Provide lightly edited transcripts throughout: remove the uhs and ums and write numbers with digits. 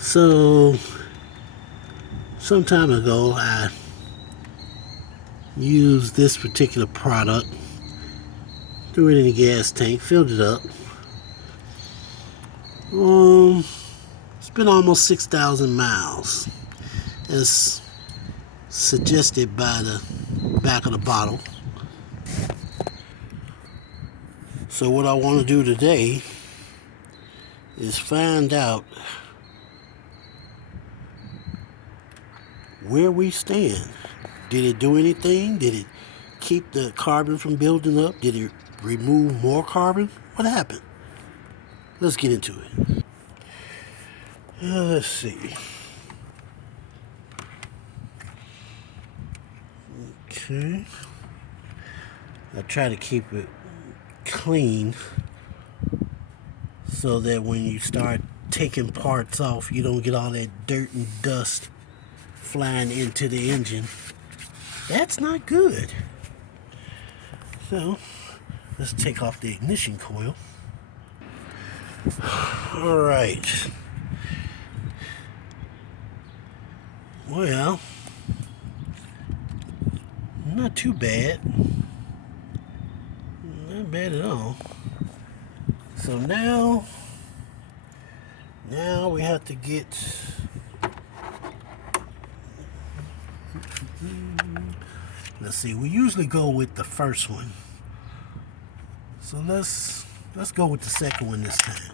So, some time ago, I used this particular product, threw it in the gas tank, filled it up. It's been almost 6,000 miles, as suggested by the back of the bottle. So, what I want to do today is find out where we stand. Did it do anything? Did it keep the carbon from building up? Did it remove more carbon? What happened? Let's get into it. Let's see. Okay. I try to keep it clean so that when you start taking parts off, you don't get all that dirt and dust flying into the engine. That's not good. So, let's take off the ignition coil. All right. Well, not too bad. Not bad at all. So now we have to get let's see, we usually go with the first one. So let's go with the second one this time.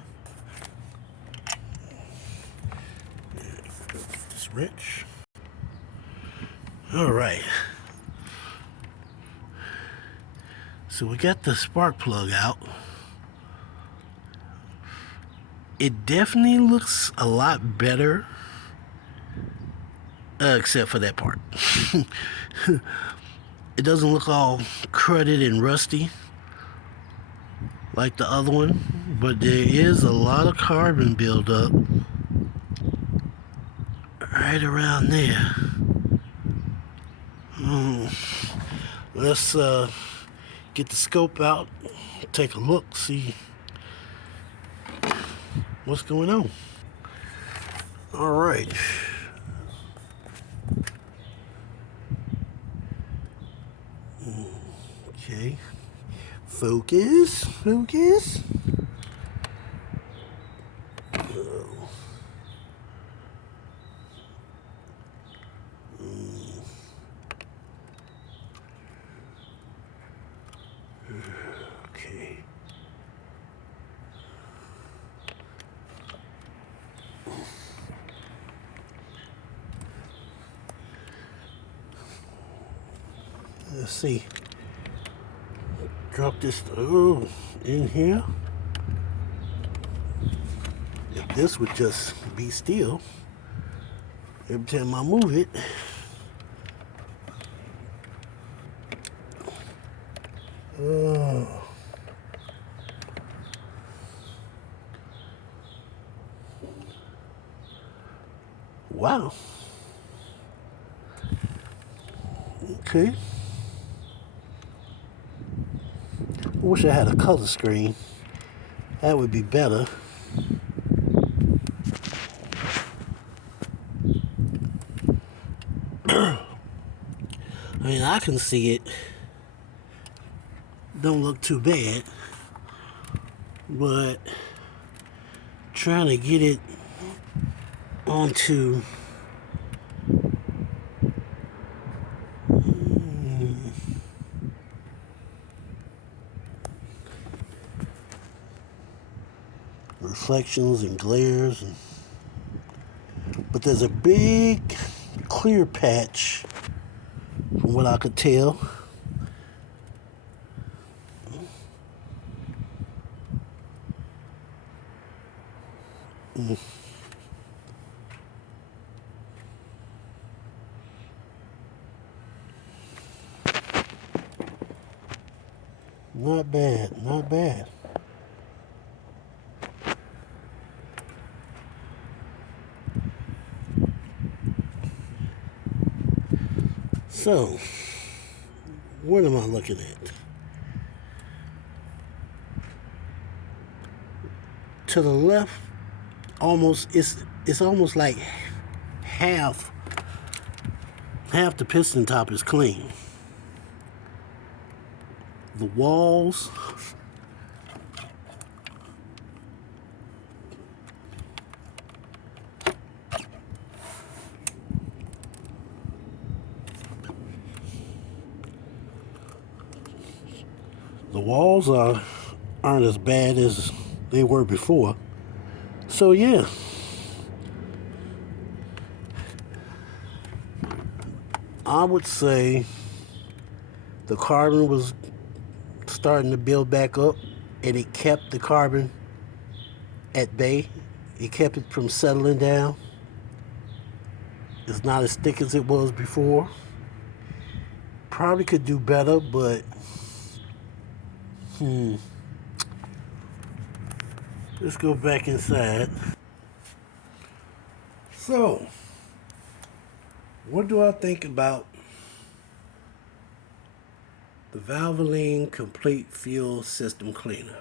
This wrench. All right. So we got the spark plug out. It definitely looks a lot better, except for that part. It doesn't look all cruddy and rusty like the other one, but there is a lot of carbon buildup right around there. Let's get the scope out, take a look, see what's going on. All right. Okay. Focus. Okay. Let's see. Drop this in here. If this would just be still, every time I move it, wow. Okay. I wish I had a color screen. That would be better. I mean, I can see it. Don't look too bad. But trying to get it onto reflections and glares, but there's a big clear patch from what I could tell. Not bad. So, what am I looking at? To the left almost it's almost like half half the piston top is clean. The walls, aren't as bad as they were before. So yeah, I would say the carbon was starting to build back up, and it kept the carbon at bay. It kept it from settling down. It's not as thick as it was before. Probably could do better, but let's go back inside. So, what do I think about the Valvoline Complete Fuel System Cleaner?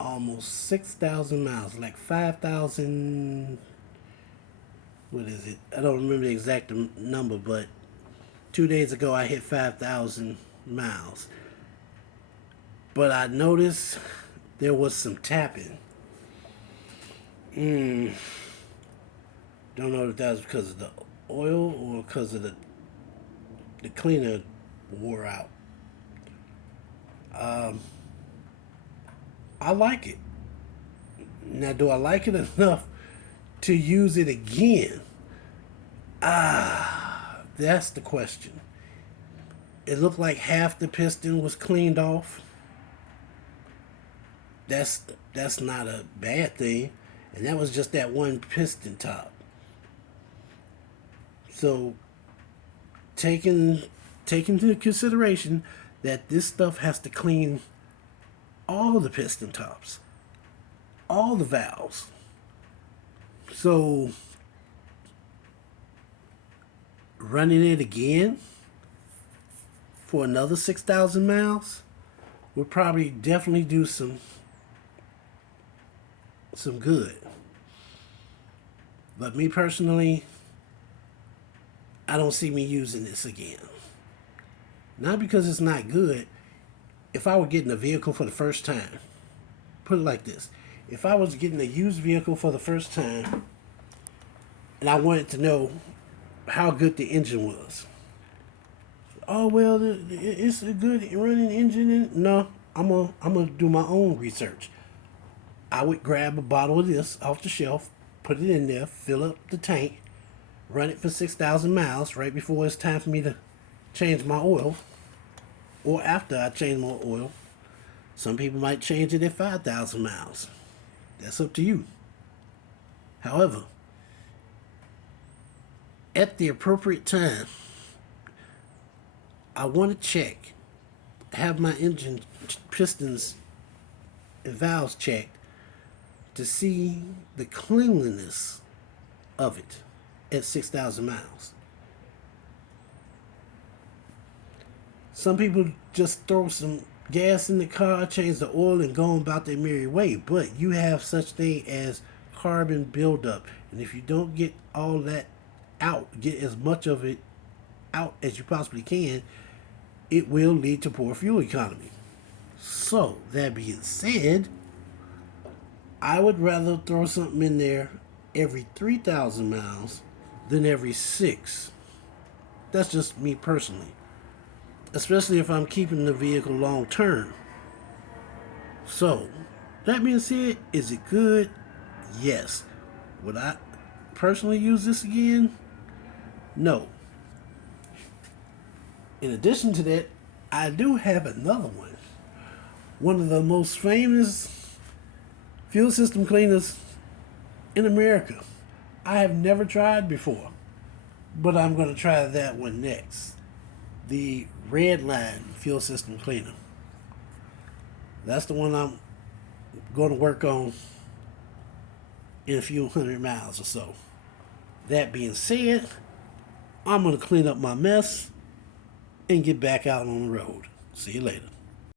Almost 6,000 miles, like 5,000. What is it? I don't remember the exact number, but 2 days ago I hit 5,000 miles. But I noticed there was some tapping. Don't know if that was because of the oil or because of the cleaner wore out. I like it. Now, do I like it enough to use it again? That's the question. It looked like half the piston was cleaned off. That's not a bad thing, and that was just that one piston top. So, taking into consideration that this stuff has to clean all the piston tops, all the valves. So, running it again for another 6,000 miles would probably definitely do some good. But me personally, I don't see me using this again. Not because it's not good. If I were getting a vehicle for the first time, put it like this. If I was getting a used vehicle for the first time and I wanted to know how good the engine was. Oh, well, it's a good running engine. No, I'm gonna do my own research. I would grab a bottle of this off the shelf, put it in there, fill up the tank, run it for 6,000 miles right before it's time for me to change my oil, or after I change my oil. Some people might change it at 5,000 miles. That's up to you. However, at the appropriate time, I want to check, have my engine pistons and valves checked to see the cleanliness of it at 6,000 miles. Some people just throw some gas in the car, change the oil, and go about their merry way. But you have such thing as carbon buildup, and if you don't get all that out, get as much of it out as you possibly can, it will lead to poor fuel economy. So, that being said, I would rather throw something in there every 3,000 miles than every 6. That's just me personally. Especially if I'm keeping the vehicle long term. So, that being said, is it good? Yes. Would I personally use this again? No. In addition to that, I do have another one. One of the most famous fuel system cleaners in America. I have never tried before, but I'm going to try that one next. The Valvoline fuel system cleaner. That's the one I'm going to work on in a few hundred miles or so. That being said, I'm going to clean up my mess and get back out on the road. See you later.